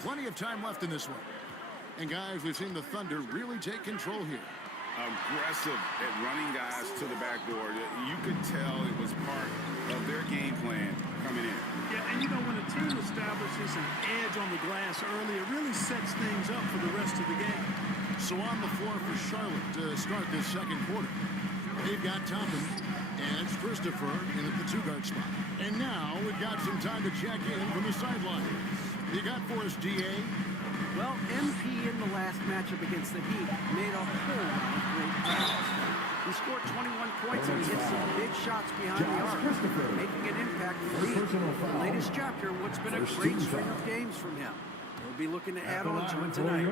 Plenty of time left in this one. And guys, we've seen the Thunder really take control here. Aggressive at running guys to the backboard. You could tell it was part of their game plan coming in. Yeah, and you know, when a team establishes an edge on the glass early, it really sets things up for the rest of the game. So on the floor for Charlotte to start this second quarter. They've got Toppin and Christopher in at the two-guard spot. And now we've got some time to check in from the sideline. You got for us, DA? Well, MP in the last matchup against the Heat made a whole lot of great plays. He scored 21 points and he hit some big shots behind the arc, making an impact for the Heat. The latest chapter, what's been a great string of games from him. He'll be looking to add on to it tonight.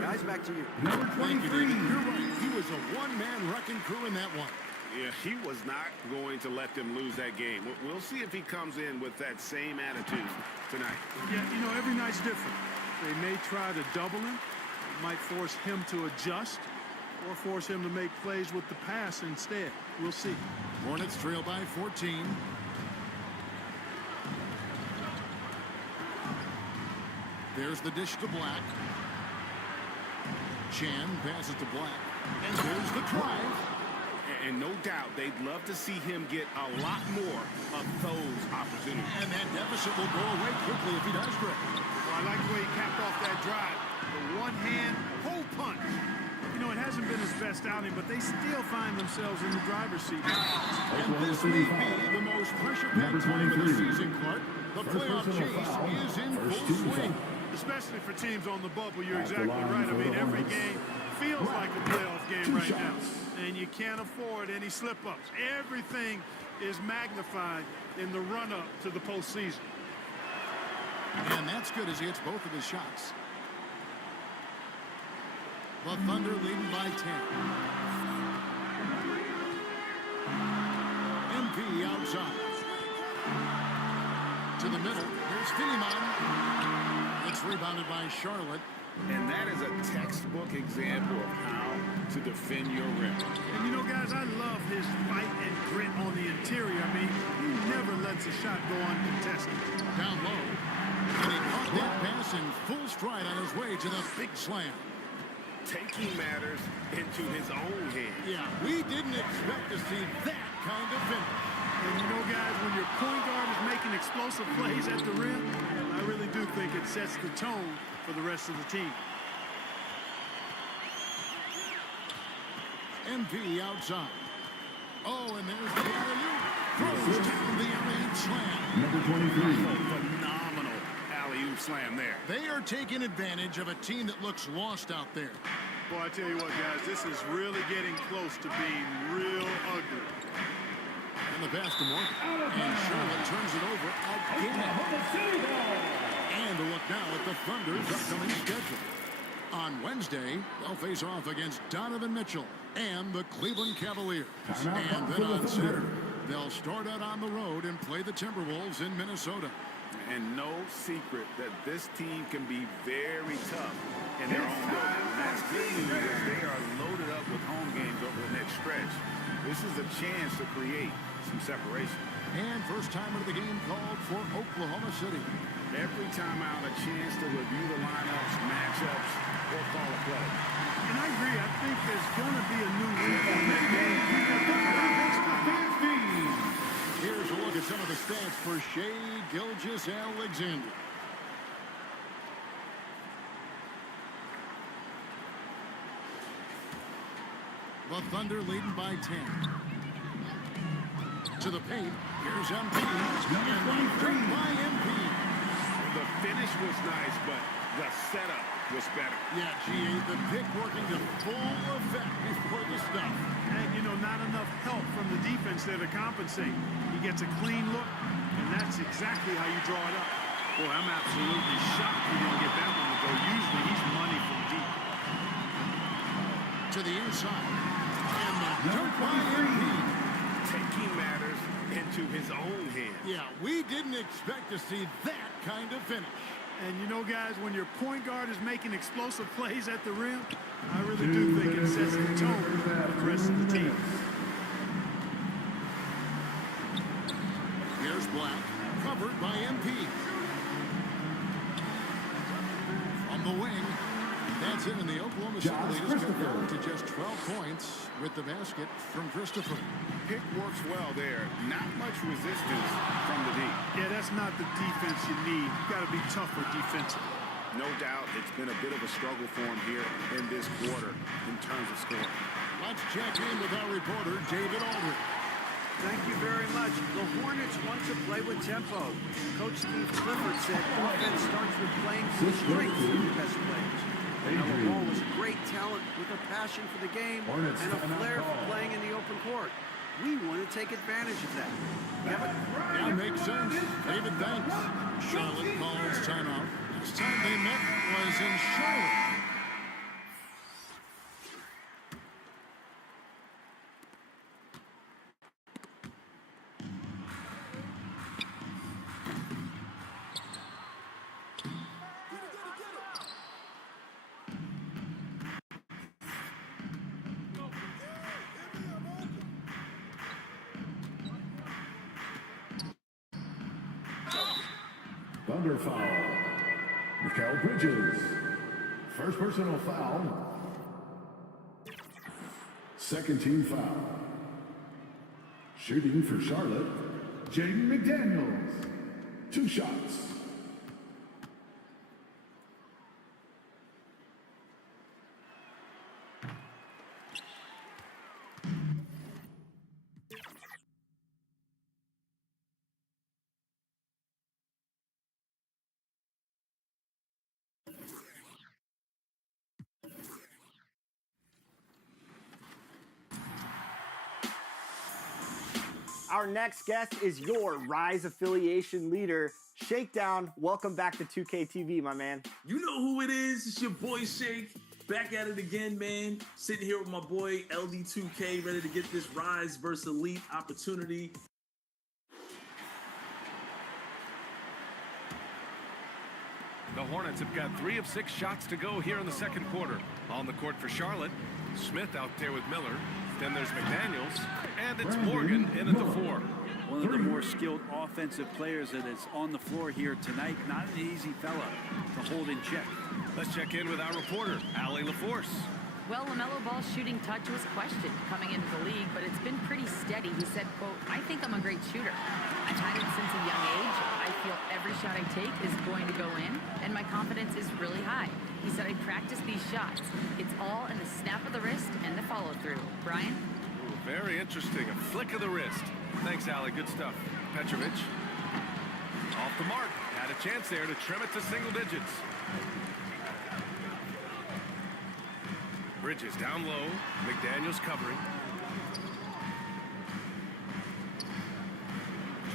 Guys, back to you. Number 23. You're right. He was a one-man wrecking crew in that one. Yeah, he was not going to let them lose that game. We'll see if he comes in with that same attitude tonight. Yeah, you know, every night's different. They may try to double him. It might force him to adjust or force him to make plays with the pass instead. We'll see. Hornets trail by 14. There's the dish to Black. Chan passes to Black. And there's the drive. And no doubt they'd love to see him get a lot more of those opportunities. And that deficit will go away quickly if he does, Greg. Well, I like the way he capped off that drive. The one-hand hole punch. You know, it hasn't been his best outing, but they still find themselves in the driver's seat. And this may be the most pressure-packed time of the season, Clark. The playoff chase is in full swing. Especially for teams on the bubble, you're exactly right. I mean, every game feels like a playoff game right now. And you can't afford any slip-ups. Everything is magnified in the run-up to the postseason. And that's good as he hits both of his shots. The Thunder leading by 10. MP outside. To the middle. Here's Finneman. It's rebounded by Charlotte. And that is a textbook example of how to defend your rim. And you know, guys, I love his fight and grit on the interior. I mean, he never lets a shot go uncontested. Down low. And he caught that pass in full stride on his way to the big slam. Taking matters into his own hands. Yeah, we didn't expect to see that kind of finish. And you know, guys, when your point guard is making explosive plays at the rim, I really do think it sets the tone for the rest of the team. MP outside. Oh, and there's the alley-oop. Throws down the alley-oop slam. Number 23. Phenomenal alley-oop slam there. They are taking advantage of a team that looks lost out there. Boy, I tell you what, guys, this is really getting close to being real ugly. And the pass to Morgan. And Charlotte turns it over again. And a look now at the Thunder's upcoming schedule. On Wednesday, they'll face off against Donovan Mitchell and the Cleveland Cavaliers. And then on Saturday, they'll start out on the road and play the Timberwolves in Minnesota. And no secret that this team can be very tough in their own building. And that's good news as they are loaded up with home games over the next stretch. This is a chance to create some separation. And first time of the game called for Oklahoma City. Every time out, a chance to review the lineups, matchups, or call a play. And I agree. I think there's going to be a new rhythm in that game. Here's a look at some of the stats for Shai Gilgeous-Alexander. The Thunder leading by 10. To the paint. Here's MP. And by MP. The finish was nice, but the setup was better. Yeah, GA, the pick working to full effect before the stuff. And, you know, not enough help from the defense there to compensate. He gets a clean look, and that's exactly how you draw it up. Boy, I'm absolutely shocked he didn't get that one to go. Usually he's money from deep. To the inside. And the dunk by MP. Taking matters into his own hands. Yeah, we didn't expect to see that kind of finish. And you know, guys, when your point guard is making explosive plays at the rim, I really do think it sets the tone for the rest of the team. Here's Black, covered by MP. from the wing. That's it, and the Oklahoma City leaders cut down to just 12 points with the basket from Christopher. Pick works well there. Not much resistance from the D. Yeah, that's not the defense you need. You got to be tougher defensively. No doubt it's been a bit of a struggle for him here in this quarter in terms of scoring. Let's check in with our reporter, David Aldridge. Thank you very much. The Hornets want to play with tempo. Coach Steve Clifford said offense starts with playing to the strengths of your best players. LaMelo Ball was a great talent with a passion for the game and a flair for playing in the open court. We want to take advantage of that. Kevin? Yeah, makes sense. David, thanks. Charlotte calls timeout. Last time they met was in Charlotte. Thunder foul. Mikal Bridges. First personal foul. Second team foul. Shooting for Charlotte, Jaden McDaniels. 2 shots. Our next guest is your Rise affiliation leader, Shakedown. Welcome back to 2K TV, my man. You know who it is. It's your boy Shake. Back at it again, man. Sitting here with my boy LD2K, ready to get this Rise versus Elite opportunity. The Hornets have got 3 of 6 shots to go here in the second quarter. On the court for Charlotte, Smith out there with Miller. Then there's McDaniels, and it's Morgan in at the 4. One of the more skilled offensive players that is on the floor here tonight. Not an easy fella to hold in check. Let's check in with our reporter, Allie LaForce. Well, LaMelo Ball's shooting touch was questioned coming into the league, but it's been pretty steady. He said, quote, "I think I'm a great shooter. I've had it since a young age. I feel every shot I take is going to go in, and my confidence is really high." He said, "I practice these shots. It's all in the snap of the wrist and the follow-through." Brian? Ooh, very interesting. A flick of the wrist. Thanks, Allie. Good stuff. Petrovic. Off the mark. Had a chance there to trim it to single digits. Bridges down low. McDaniels covering.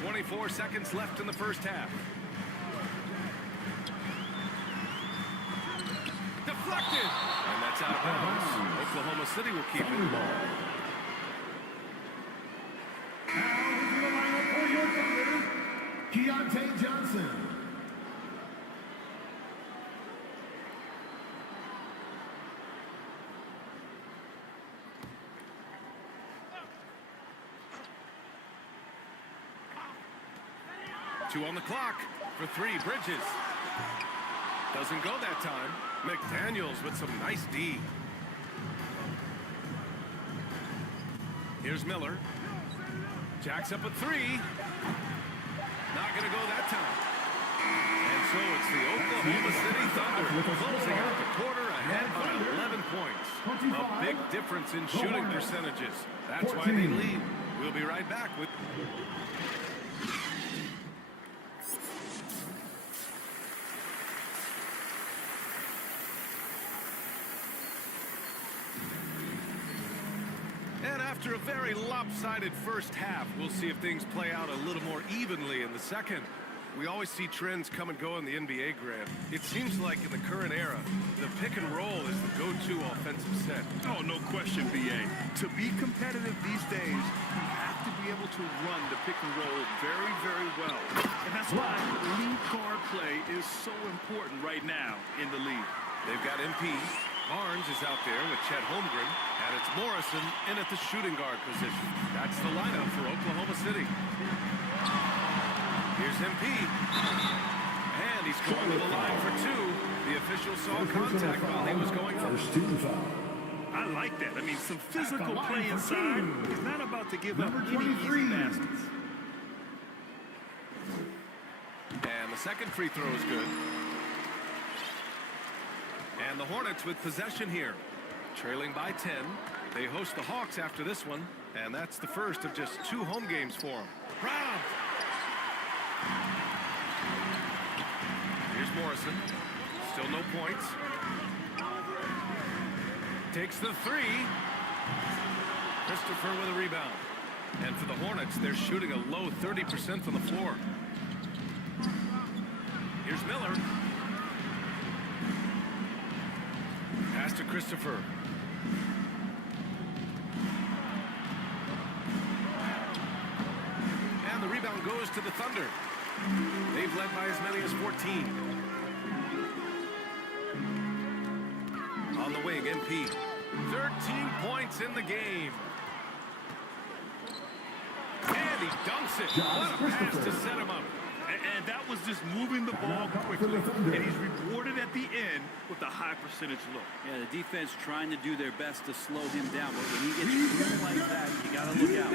24 seconds left in the first half. Deflected! And that's out of bounds. Oklahoma City will keep it. Now into the lineup for your Thunder, Keontae Johnson. Two on the clock for 3. Bridges. Doesn't go that time. McDaniels with some nice D. Here's Miller. Jacks up at 3. Not going to go that time. And so it's the Oklahoma City Thunder closing out the quarter ahead by 11 points. A big difference in shooting percentages. That's why they lead. We'll be right back with... And after a very lopsided first half, we'll see if things play out a little more evenly in the second. We always see trends come and go in the NBA, Grant. It seems like in the current era, the pick and roll is the go-to offensive set. Oh, no question, B.A. To be competitive these days, you have to be able to run the pick and roll very, very well. And that's why lead guard play is so important right now in the league. They've got MP. Barnes is out there with Chet Holmgren, and it's Morrison in at the shooting guard position. That's the lineup for Oklahoma City. Here's MP. And he's going to the line for 2. The official saw contact while he was going up. First team foul. I like that. I mean, some physical play inside. He's not about to give up Number any 23. easy baskets. And the second free throw is good. And the Hornets with possession here. Trailing by 10. They host the Hawks after this one. And that's the first of just 2 home games for them. Round. Here's Morrison. Still no points. Takes the 3. Christopher with a rebound. And for the Hornets, they're shooting a low 30% from the floor. Here's Miller. Pass to Christopher. And the rebound goes to the Thunder. They've led by as many as 14. On the wing, MP. 13 points in the game. And he dunks it. What a pass to set him up. And that was just moving the ball quickly. And he's rewarded at the end with a high percentage look. Yeah, the defense trying to do their best to slow him down. But when he gets moving like that, you got to look out.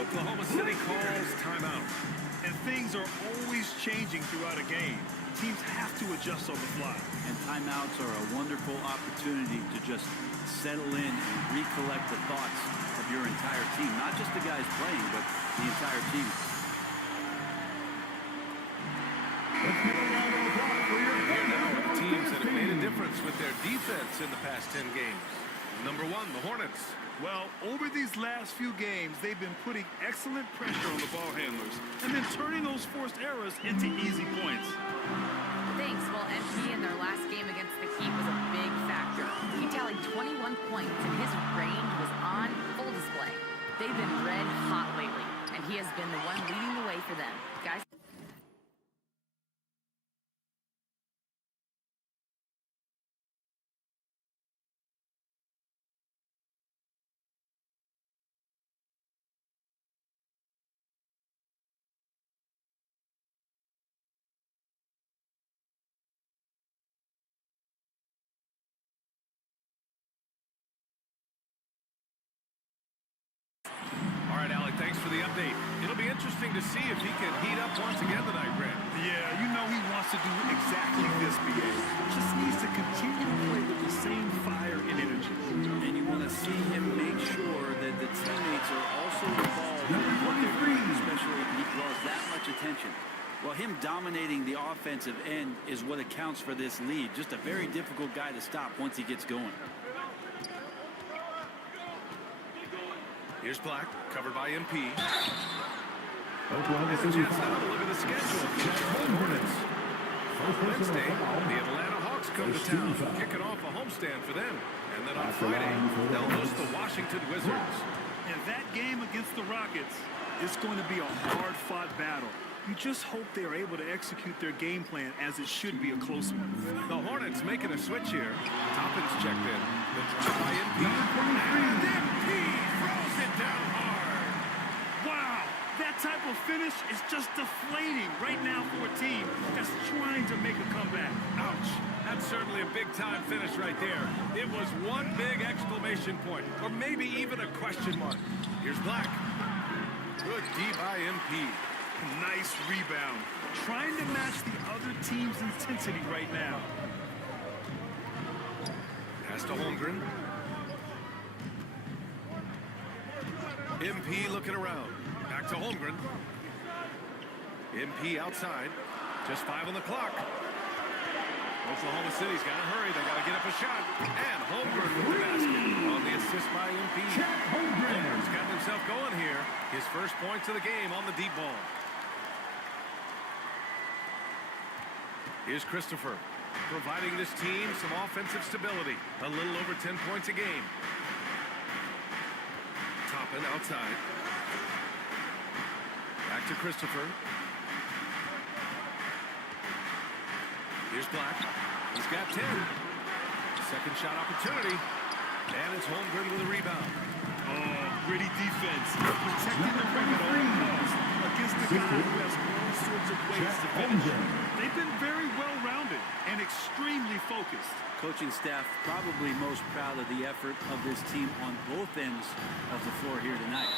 Oklahoma City calls timeout. And things are always changing throughout a game. Teams have to adjust on the fly. And timeouts are a wonderful opportunity to just settle in and recollect the thoughts of your entire team. Not just the guys playing, but the entire team. Here now are the teams that have made a difference with their defense in the past 10 games. Number 1, the Hornets. Well, over these last few games, they've been putting excellent pressure on the ball handlers and then turning those forced errors into easy points. Thanks. Well, MP in their last game against the Heat was a big factor. He tallied 21 points, and his range was on full display. They've been red hot lately, and he has been the one leading the way for them. Guys. All right, Alec, thanks for the update. It'll be interesting to see if he can heat up once again tonight, Grant. Yeah, you know he wants to do exactly this, BA. Just needs to continue to play with the same fire and energy. And you want to see him make sure that the teammates are also involved in what they're doing, especially if he draws that much attention. Well, him dominating the offensive end is what accounts for this lead. Just a very difficult guy to stop once he gets going. Here's Black, covered by MP. Oklahoma And a City chance now to look at the schedule for the Hornets. Wednesday, the Atlanta Hawks come to town, kicking off a homestand for them. And then on Friday, they'll host the Washington Wizards. And that game against the Rockets is going to be a hard-fought battle. You just hope they are able to execute their game plan as it should be a close one. The Hornets making a switch here. Toppin's checked in. The drive by MP. And MP throws it down hard. Wow, that type of finish is just deflating right now for a team that's trying to make a comeback. Ouch. That's certainly a big-time finish right there. It was one big exclamation point, or maybe even a question mark. Here's Black. Good D by MP. Nice rebound. Trying to match the other team's intensity right now. Pass to Holmgren. MP looking around. Back to Holmgren. MP outside. Just 5 on the clock. Oklahoma City's got to hurry. They got to get up a shot. And Holmgren with the basket on the assist by MP. Holmgren's got himself going here. His first points of the game on the deep ball. Here's Christopher, providing this team some offensive stability. A little over 10 points a game. Toppin outside. Back to Christopher. Here's Black. He's got 10. Second shot opportunity. And it's Holmgren with a rebound. Oh, gritty defense. Protecting the rim at all costs against the guy who has all sorts of ways to finish. They've been very well-rounded. and extremely focused. Coaching staff probably most proud of the effort of this team on both ends of the floor here tonight.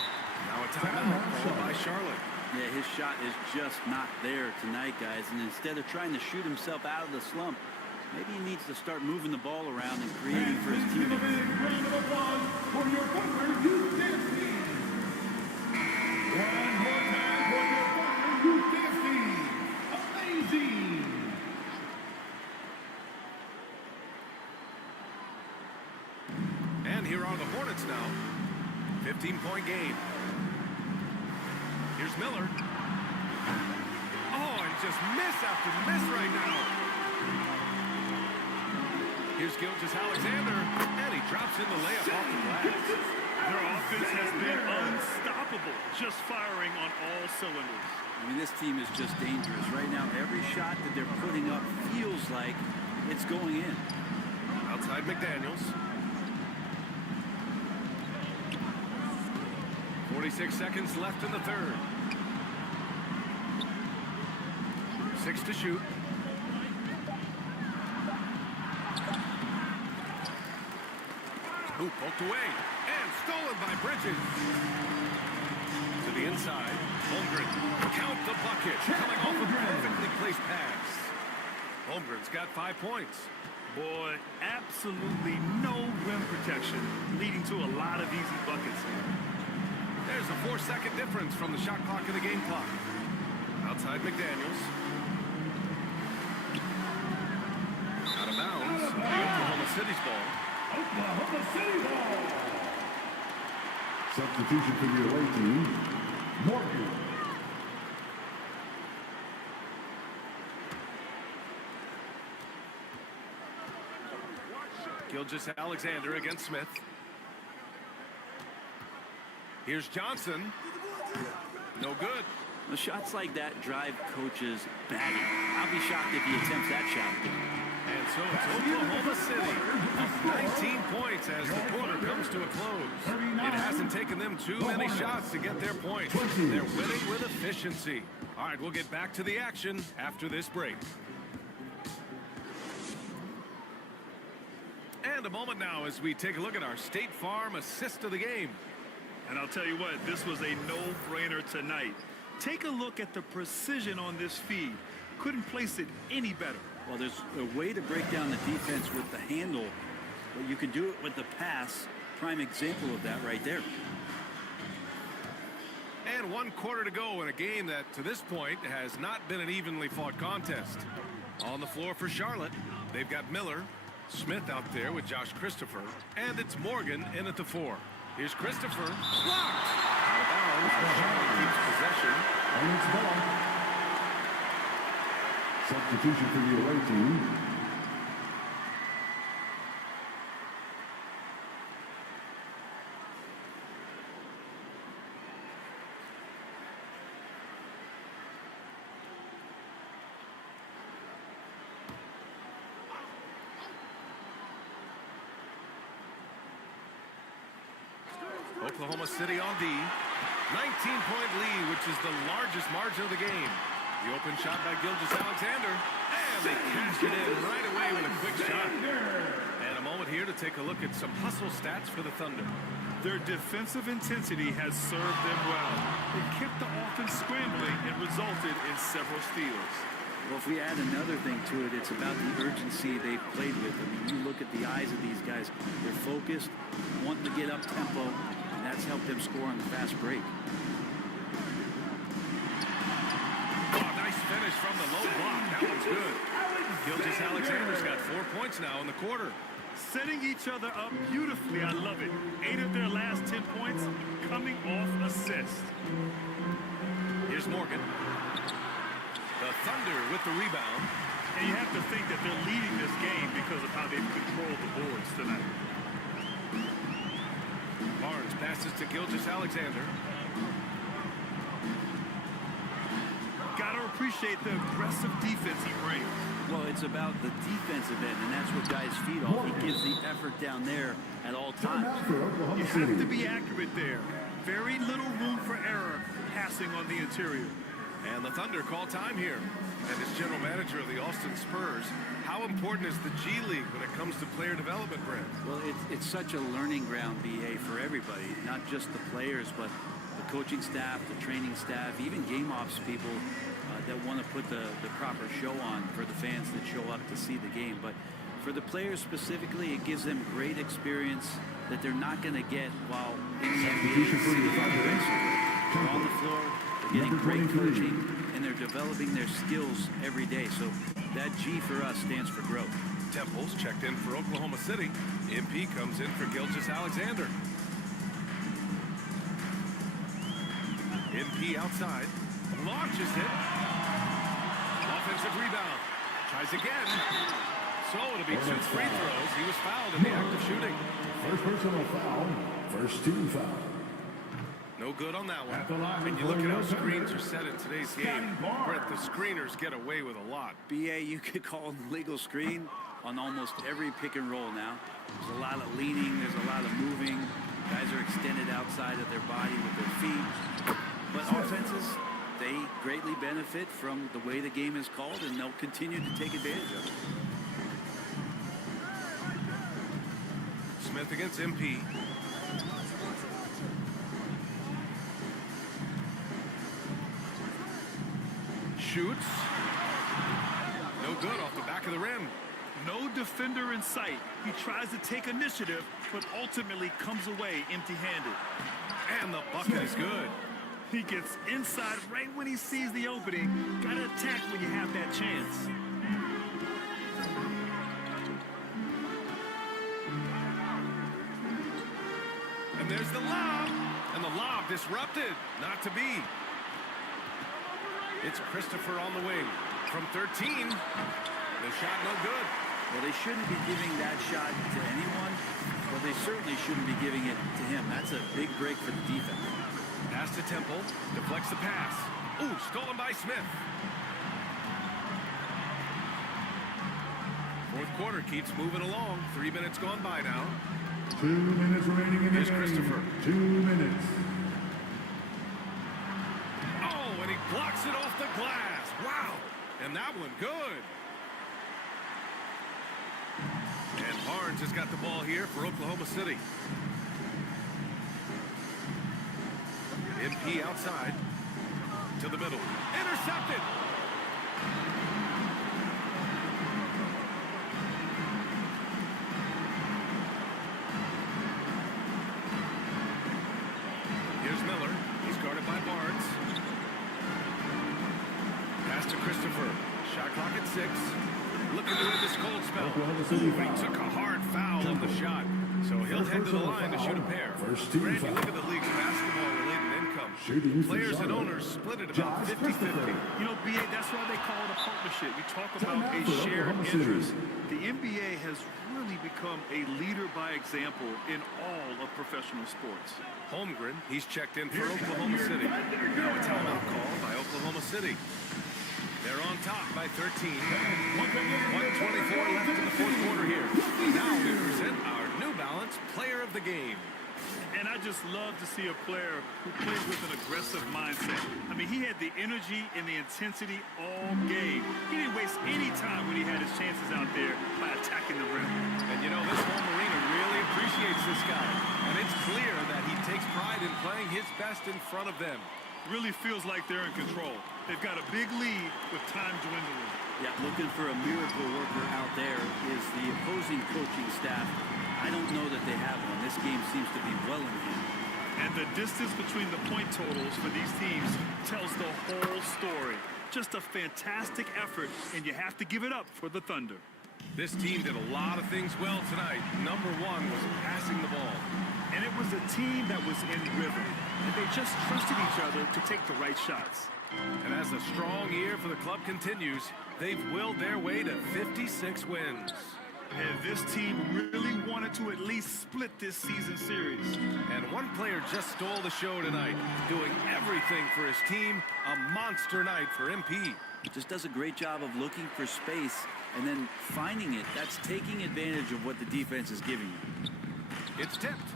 Now a timeout called by Charlotte. Yeah, his shot is just not there tonight, guys. And instead of trying to shoot himself out of the slump, maybe he needs to start moving the ball around and creating for his teammates. Round of applause for your partner, Youth Dance Team. One more time for your partner, Youth Dance Team. Amazing. And here are the Hornets now. 15-point game. Here's Miller. Oh, and just miss after miss right now. Here's Gilgeous-Alexander, and he drops in the layup off the glass. Their offense has been unstoppable, just firing on all cylinders. I mean, this team is just dangerous. Right now, every shot that they're putting up feels like it's going in. Outside McDaniels. 46 seconds left in the third. 6 to shoot. Ooh, poked away and stolen by Bridges. To the inside, Holmgren. Count the bucket. Coming off a perfectly placed pass. Holmgren's got 5 points. Boy, absolutely no rim protection, leading to a lot of easy buckets here. There's a 4-second difference from the shot clock and the game clock. Outside McDaniels. Out of bounds. Oklahoma City's ball. Oklahoma City ball. Substitution for the away team, Morgan. Gilgeous-Alexander against Smith. Here's Johnson. No good. The shots like that drive coaches batty. I'll be shocked if he attempts that shot again. And so it's Oklahoma City up 19 points as the quarter comes to a close. It hasn't taken them too many shots to get their points. They're winning with efficiency. All right, we'll get back to the action after this break. And a moment now as we take a look at our State Farm assist of the game. And I'll tell you what, this was a no-brainer tonight. Take a look at the precision on this feed. Couldn't place it any better. Well, there's a way to break down the defense with the handle, but you can do it with the pass. Prime example of that right there. And 1 quarter to go in a game that, to this point, has not been an evenly fought contest. On the floor for Charlotte, they've got Miller, Smith out there with Josh Christopher, and it's Morgan in at the 4. Here's Christopher. Blocked! Out of bounds. Charlotte keeps possession. And it's ball. Substitution for the away team. Oklahoma City on D. 19-point lead, which is the largest margin of the game. The open shot by Gilgeous-Alexander. And they cash it in right away with a quick shot. And a moment here to take a look at some hustle stats for the Thunder. Their defensive intensity has served them well. It kept the offense scrambling and resulted in several steals. Well, if we add another thing to it, it's about the urgency they've played with. I mean, you look at the eyes of these guys. They're focused, wanting to get up tempo, and that's helped them score on the fast break. Oh, nice finish from the low block. That one's good. Gilgeous-Alexander's got 4 points now in the quarter. Setting each other up beautifully. I love it. 8 of their last 10 points coming off assist. Here's Morgan. The Thunder with the rebound. And you have to think that they're leading this game because of how they've controlled the boards tonight. Barnes passes to Gilgeous-Alexander. Got to appreciate the aggressive defense he brings. Well, it's about the defensive end, and that's what guys feed off. He gives the effort down there at all times. You have to be accurate there. Very little room for error passing on the interior. And the Thunder call time here. And as general manager of the Austin Spurs, how important is the G League when it comes to player development, Brent? Well, it's such a learning ground, BA, for everybody, not just the players, but the coaching staff, the training staff, even game ops people that want to put the proper show on for the fans that show up to see the game. But for the players specifically, it gives them great experience that they're not going to get while in the NBA. They're on the floor, they're getting great coaching, and they're developing their skills every day. So that G for us stands for growth. Temple's checked in for Oklahoma City. MP comes in for Gilgeous-Alexander. MP outside, launches it. Offensive rebound. Tries again. So it'll be 2 free throws. He was fouled in the act of shooting. First personal foul. First team foul. No good on that one. And you look at how screens are set in today's game. Brett, the screeners get away with a lot. BA, you could call an illegal screen on almost every pick and roll now. There's a lot of leaning. There's a lot of moving. Guys are extended outside of their body with their feet. But offenses, they greatly benefit from the way the game is called, and they'll continue to take advantage of it. Smith against MP. Shoots. No good off the back of the rim. No defender in sight. He tries to take initiative, but ultimately comes away empty-handed. And the bucket is good. He gets inside right when he sees the opening. Gotta attack when you have that chance. And there's the lob. And the lob disrupted. Not to be. It's Christopher on the wing. From 13. The shot no good. Well, they shouldn't be giving that shot to anyone, but they certainly shouldn't be giving it to him. That's a big break for the defense. Pass to Temple. Deflects the pass. Ooh, stolen by Smith. Fourth quarter keeps moving along. 3 minutes gone by now. 2 minutes remaining in the Here's game. Christopher. 2 minutes. Oh, and he blocks it off the glass. Wow. And that one good. And Barnes has got the ball here for Oklahoma City. MP outside to the middle. Intercepted. Here's Miller. He's guarded by Barnes. Pass to Christopher. Shot clock at 6. Looking to end this cold spell. Ooh, he took a hard foul on the shot. So he'll head to the line to shoot a pair. Randy, look at the league's basketball-related income. Players and owners split it about 50-50. You know, BA, that's why they call it a partnership. You talk about a shared interest. The NBA has really become a leader by example in all of professional sports. Holmgren, he's checked in for Oklahoma City. Now a timeout call by Oklahoma City. They're on top by 13. 1:24 left in the fourth quarter here. Now we present our New Balance Player of the Game. And I just love to see a player who plays with an aggressive mindset. I mean, he had the energy and the intensity all game. He didn't waste any time when he had his chances out there by attacking the rim. And you know, this home arena really appreciates this guy. And it's clear that he takes pride in playing his best in front of them. Really feels like they're in control. They've got a big lead with time dwindling. Yeah, looking for a miracle worker out there is the opposing coaching staff. I don't know that they have one. This game seems to be well in hand. And the distance between the point totals for these teams tells the whole story. Just a fantastic effort, and you have to give it up for the Thunder. This team did a lot of things well tonight. Number one was passing the ball. And it was a team that was in rhythm. And they just trusted each other to take the right shots. And as the strong year for the club continues, they've willed their way to 56 wins. And this team really wanted to at least split this season series. And one player just stole the show tonight, doing everything for his team. A monster night for MP. Just does a great job of looking for space and then finding it. That's taking advantage of what the defense is giving you. It's tipped.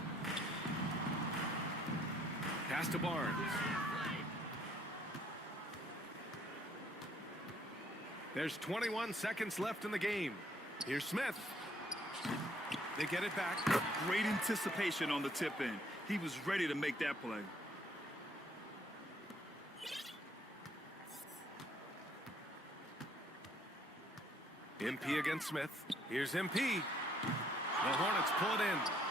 Pass to Barnes. There's 21 seconds left in the game. Here's Smith. They get it back. Great anticipation on the tip in. He was ready to make that play. MP against Smith. Here's MP. The Hornets pull it in.